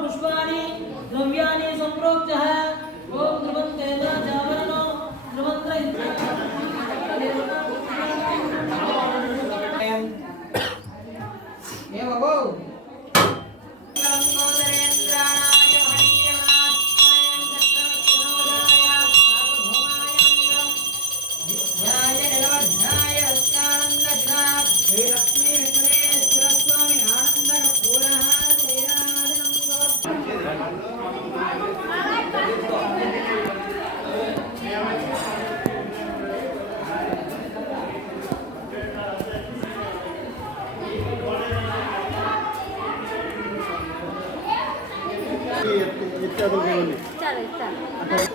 पुष्पाणि द्रव्याणि संप्रोक्तः ओम ध्रुवन्ते जावरणो ध्रुवन्त्र ये बाबू चलो